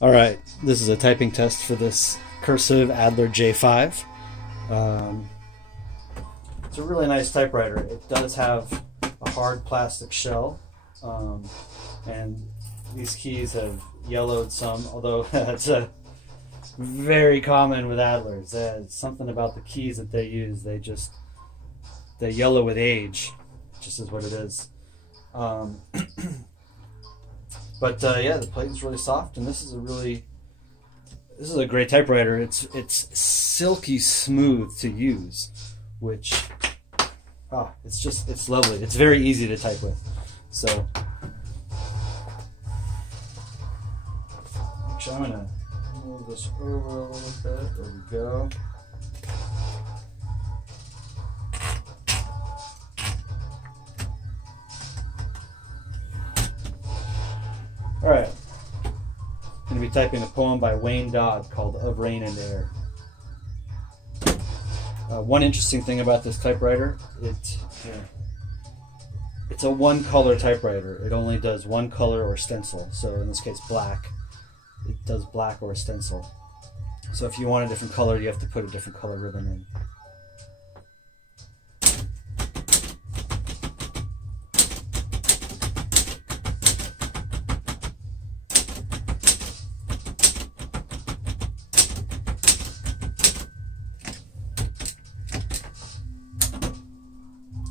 All right, this is a typing test for this Cursive Adler J5. It's a really nice typewriter. It does have a hard plastic shell, and these keys have yellowed some, although that's very common with Adlers. It's something about the keys that they use. They yellow with age, just is what it is. But yeah, the plate is really soft, and this is a great typewriter. It's silky smooth to use, which it's lovely. It's very easy to type with. So actually, I'm gonna move this over a little bit. There we go. All right, I'm going to be typing a poem by Wayne Dodd called Of Rain and Air. One interesting thing about this typewriter, it's a one-color typewriter. It only does one color or stencil. So in this case, black. It does black or stencil. So if you want a different color, you have to put a different color ribbon in.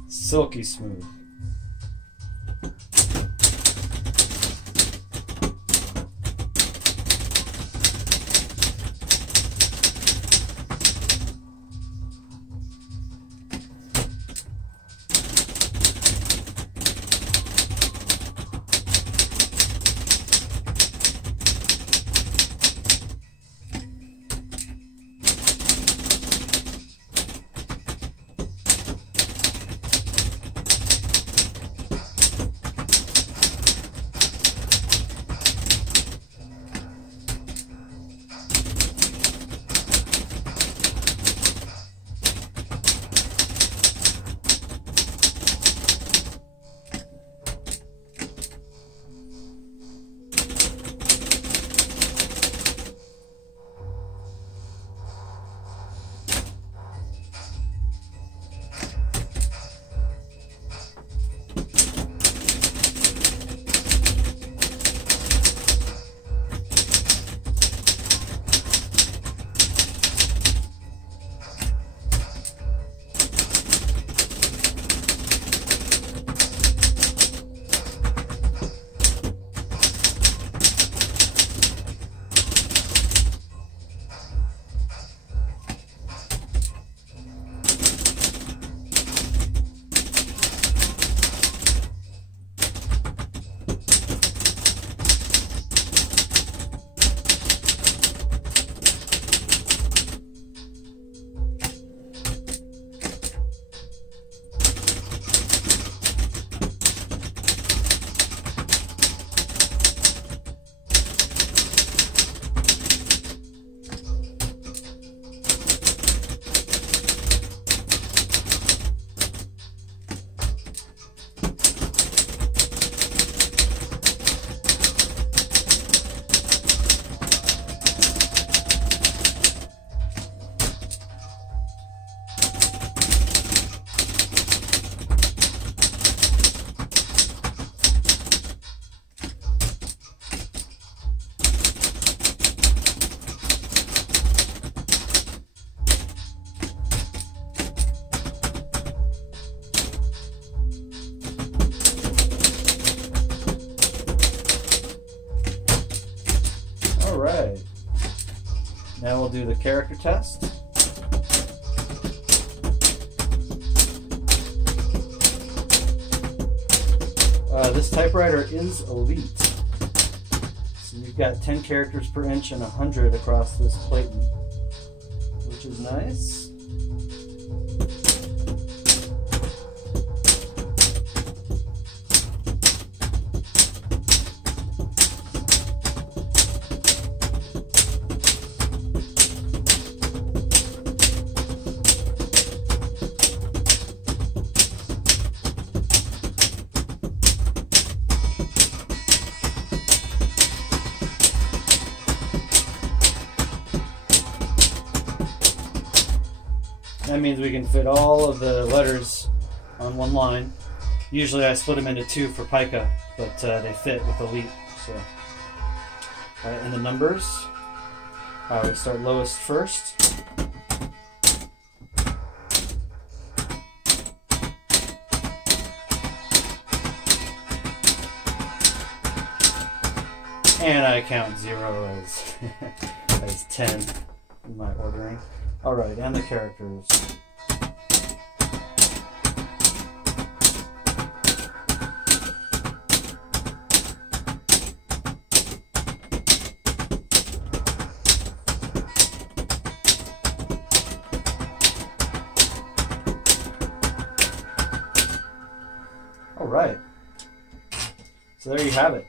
Silky smooth. Alright, now we'll do the character test. This typewriter is elite. So you've got 10 characters per inch and 100 across this plate, which is nice. That means we can fit all of the letters on one line. Usually I split them into two for pica, but they fit with Elite. So, all right, and the numbers. I always start lowest first. And I count 0 as 10 in my ordering. Alright, and the characters. Alright. So there you have it.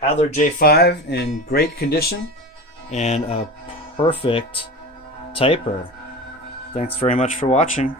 Adler J5 in great condition and a perfect typer. Thanks very much for watching.